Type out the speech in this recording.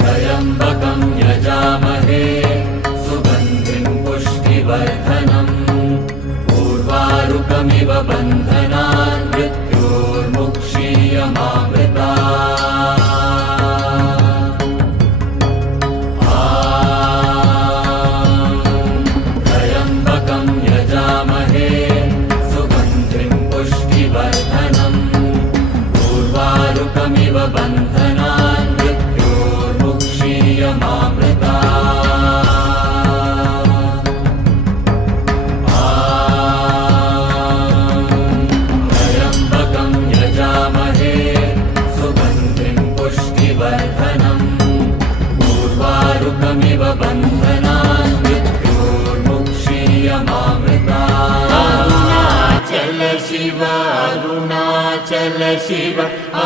त्र्यम्बकं यजामहे सुगन्धिं पुष्टिवर्धनम् उर्वारुकमिव बन्धनान् मृत्योर्मुक्षीयमामृतात्। त्र्यम्बकं यजामहे सुगन्धिं पुष्टिवर्धनम् उर्वारुकमिव बन्धनान् मृत्योर्मुक्षीयमामृतात्। त्र्यम्बकं यजामहे सुगन्धिं पुष्टिवर्धनम् उर्वारुकमिव बन्धनान् मृत्योर्मुक्षीयमामृतात्। अरुणाचल शिव, अरुणाचल शिव।